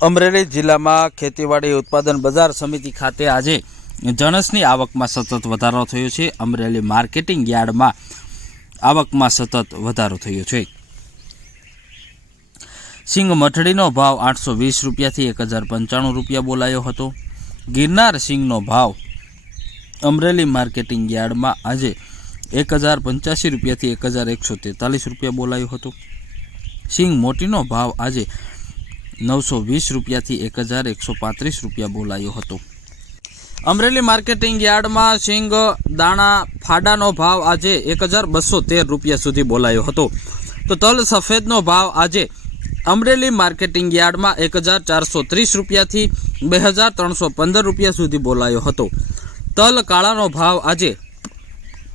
અમરેલી જિલ્લામાં ખેતીવાડી ઉત્પાદન બજાર સમિતિ ખાતે આજે જણસની આવકમાં સતત વધારો થયો છે। અમરેલી માર્કેટિંગ યાર્ડમાં આવકમાં સતત વધારો થયો છે। સિંગ મઠડીનો ભાવ 820 રૂપિયાથી 1095 રૂપિયા બોલાયો હતો। ગિરનાર સિંગનો ભાવ અમરેલી માર્કેટિંગ યાર્ડમાં આજે 1085 રૂપિયાથી 1143 રૂપિયા બોલાયો હતો। સિંગ મોટીનો ભાવ આજે 920 રૂપિયાથી 1135 રૂપિયા બોલાયો હતો। અમરેલી માર્કેટિંગ યાર્ડમાં સિંગ દાણા ફાડાનો ભાવ આજે 1213 રૂપિયા સુધી બોલાયો હતો। તો તલ સફેદનો ભાવ આજે અમરેલી માર્કેટિંગ યાર્ડમાં 1430 રૂપિયાથી 2315 રૂપિયા સુધી બોલાયો હતો। તલ કાળાનો ભાવ આજે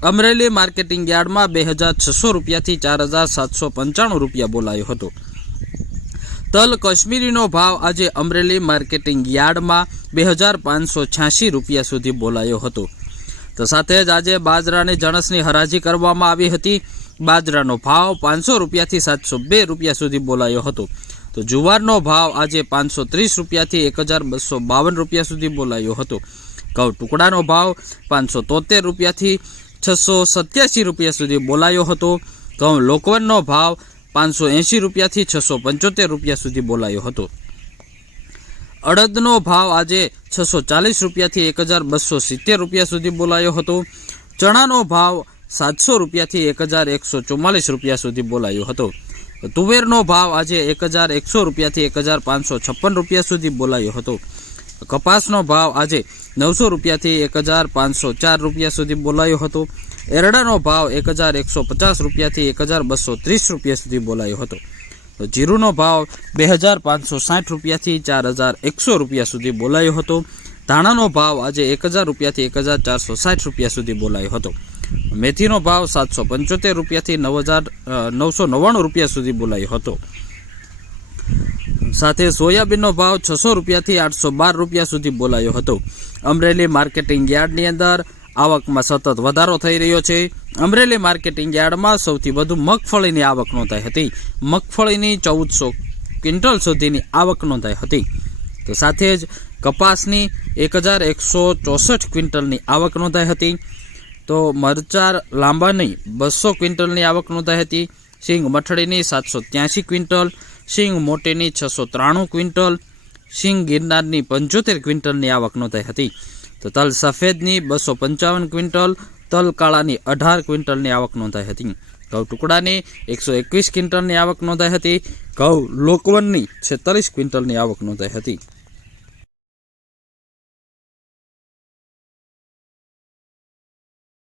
અમરેલી માર્કેટિંગ યાર્ડમાં 2600 રૂપિયાથી 4795 રૂપિયા બોલાયો હતો। તલ કશ્મીરીનો ભાવ આજે અમરેલી માર્કેટિંગ યાર્ડમાં 2586 રૂપિયા સુધી બોલાયો હતો। તો સાથે જ આજે બાજરાની જણસની હરાજી કરવામાં આવી હતી। બાજરાનો ભાવ 500 રૂપિયાથી 702 રૂપિયા સુધી બોલાયો હતો। તો જુવારનો ભાવ આજે 530 રૂપિયાથી 1252 રૂપિયા સુધી બોલાયો હતો। ઘઉં ટુકડાનો ભાવ 573 રૂપિયાથી 687 રૂપિયા સુધી બોલાયો હતો। ઘઉં લોકવનનો ભાવ 580 રૂપિયાથી 675 રૂપિયા સુધી બોલાયો હતો। અડદનો ભાવ આજે 640 રૂપિયાથી 1270 રૂપિયા સુધી બોલાયો હતો। ચણાનો ભાવ 700 રૂપિયાથી 1144 રૂપિયા સુધી બોલાયો હતો। તુવેરનો ભાવ આજે 1100 રૂપિયાથી 1556 રૂપિયા સુધી બોલાયો હતો। કપાસનો ભાવ આજે 900 રૂપિયાથી 1504 રૂપિયા સુધી બોલાયો હતો। એરડાનો ભાવ 1150 રૂપિયાથી 1230 રૂપિયા સુધી બોલાયો હતો। તો જીરુનો ભાવ 2560 રૂપિયાથી 4100 રૂપિયા સુધી બોલાયો હતો। ધાણાનો ભાવ આજે 1000 રૂપિયાથી 1460 રૂપિયા સુધી બોલાયો હતો। મેથીનો ભાવ 775 રૂપિયાથી 9999 રૂપિયા સુધી બોલાયો હતો। સાથે સોયાબીનનો ભાવ 600 રૂપિયાથી 812 રૂપિયા સુધી બોલાયો હતો। અમરેલી માર્કેટિંગ યાર્ડની અંદર આવકમાં સતત વધારો થઈ રહ્યો છે। અમરેલી માર્કેટિંગ યાર્ડમાં સૌથી વધુ મગફળીની આવક નોંધાઈ હતી। મગફળીની 1400 ક્વિન્ટલ સુધીની આવક નોંધાઈ હતી। તો સાથે જ કપાસની 1164 ક્વિન્ટલની આવક નોંધાઈ હતી। તો મરચાં લાંબાની 200 ક્વિન્ટલની આવક નોંધાઈ હતી। સિંગ મઠડીની 783 ક્વિન્ટલ, સિંગ મોટીની 693 ક્વિન્ટલ, સિંગ ગિરનારની 75 ક્વિન્ટલની આવક નોંધાઈ હતી। તો તલ સફેદની 255 ક્વિન્ટલ, તલ કાળાની 18 ક્વિન્ટલની આવક નોંધાઈ હતી। ઘઉં ટુકડાની 121 ક્વિન્ટલની આવક નોંધાઈ હતી। ઘઉં લોકવનની 46 ક્વિન્ટલની આવક નોંધાઈ હતી।